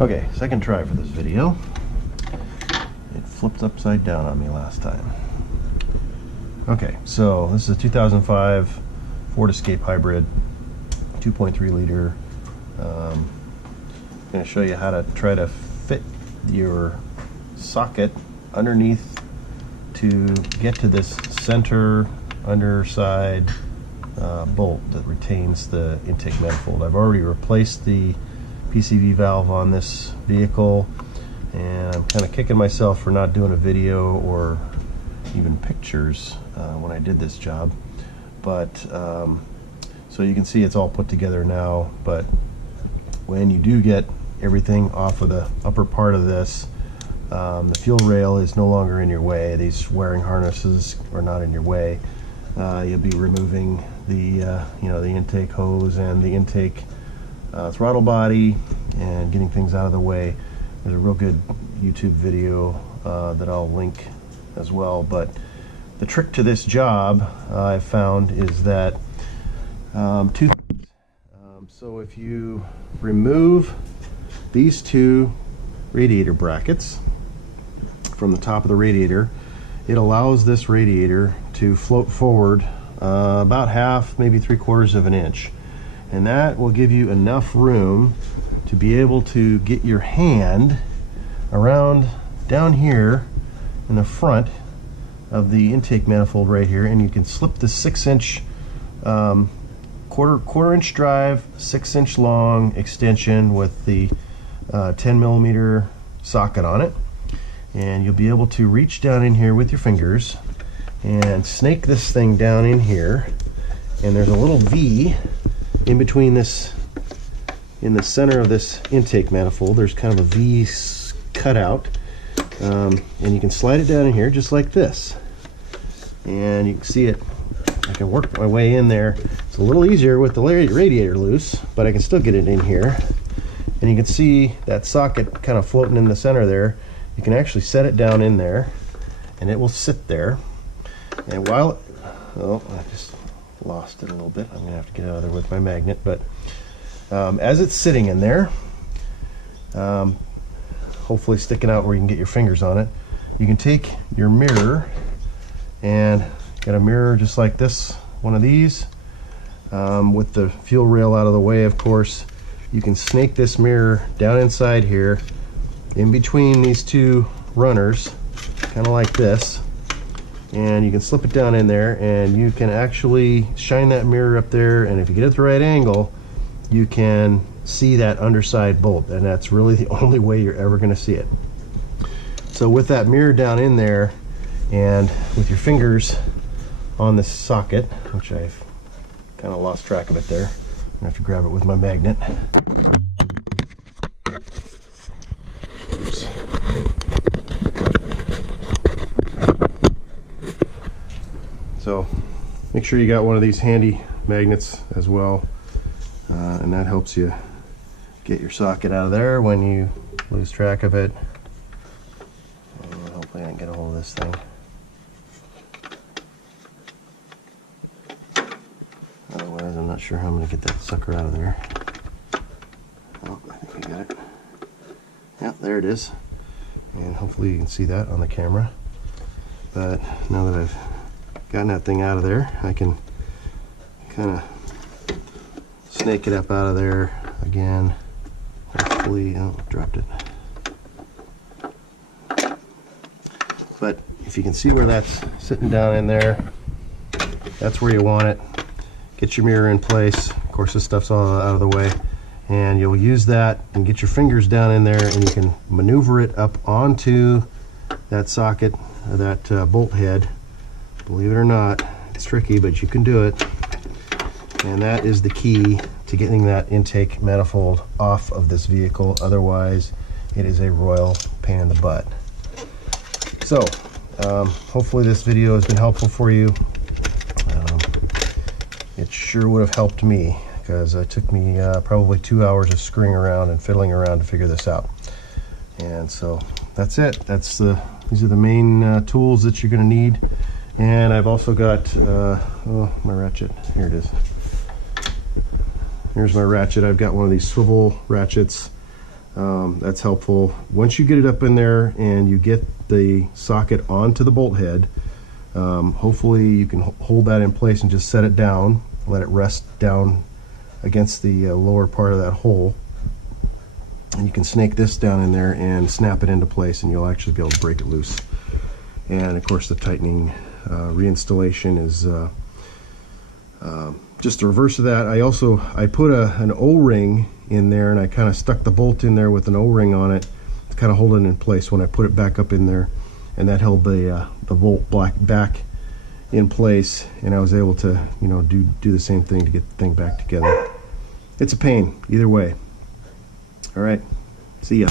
Okay, second try for this video. It flipped upside down on me last time. Okay, so this is a 2005 Ford Escape Hybrid, 2.3 liter. I'm going to show you how to try to fit your socket underneath to get to this center underside bolt that retains the intake manifold. I've already replaced the PCV valve on this vehicle, and I'm kind of kicking myself for not doing a video or even pictures when I did this job. But so you can see it's all put together now, but when you do get everything off of the upper part of this, the fuel rail is no longer in your way. These wiring harnesses are not in your way. You'll be removing the the intake hose and the intake throttle body and getting things out of the way. There's a real good YouTube video that I'll link as well. But the trick to this job I've found is that two things. So if you remove these two radiator brackets from the top of the radiator, it allows this radiator to float forward about half, maybe 3/4 of an inch. And that will give you enough room to be able to get your hand around down here in the front of the intake manifold right here, and you can slip the 6-inch quarter inch drive, 6-inch long extension with the 10mm socket on it, and you'll be able to reach down in here with your fingers and snake this thing down in here. And there's a little V in between this, in the center of this intake manifold. There's kind of a V cut out, and you can slide it down in here just like this, and you can see it. I can work my way in there. It's a little easier with the radiator loose, but I can still get it in here. And you can see that socket kind of floating in the center there. You can actually set it down in there, and it will sit there. And while, oh, I just lost it a little bit. I'm gonna have to get out of there with my magnet. But as it's sitting in there, hopefully sticking out where you can get your fingers on it, you can take your mirror, and got a mirror just like this, one of these, with the fuel rail out of the way, of course. You can snake this mirror down inside here, in between these two runners, kind of like this, and you can slip it down in there, and you can actually shine that mirror up there, and if you get it at the right angle, you can see that underside bolt, and that's really the only way you're ever going to see it. So with that mirror down in there, and with your fingers on this socket, which I've kind of lost track of it there, I'm gonna have to grab it with my magnet. Oops. So make sure you got one of these handy magnets as well, and that helps you get your socket out of there when you lose track of it. Hopefully I can get a hold of this thing. Otherwise, I'm not sure how I'm going to get that sucker out of there. Oh, I think we got it. Yeah, there it is. And hopefully you can see that on the camera. But now that I've gotten that thing out of there, I can kind of snake it up out of there again. Hopefully, oh, dropped it. But if you can see where that's sitting down in there, that's where you want it. Get your mirror in place. Of course, this stuff's all out of the way, and you'll use that and get your fingers down in there, and you can maneuver it up onto that socket, or that bolt head. Believe it or not, it's tricky, but you can do it. And that is the key to getting that intake manifold off of this vehicle. Otherwise, it is a royal pain in the butt. So hopefully this video has been helpful for you. It sure would have helped me, because it took me probably 2 hours of screwing around and fiddling around to figure this out. And so that's it. These are the main tools that you're going to need. And I've also got oh, my ratchet. Here it is. Here's my ratchet. I've got one of these swivel ratchets. That's helpful. Once you get it up in there and you get the socket onto the bolt head, hopefully you can hold that in place and just set it down, let it rest down against the lower part of that hole, and you can snake this down in there and snap it into place, and you'll actually be able to break it loose. And of course the tightening reinstallation is just the reverse of that. I put an O-ring in there, and I kind of stuck the bolt in there with an O-ring on it to kind of hold it in place when I put it back up in there, and that held the bolt back in place, and I was able to, you know, do the same thing to get the thing back together. It's a pain either way. All right, see ya.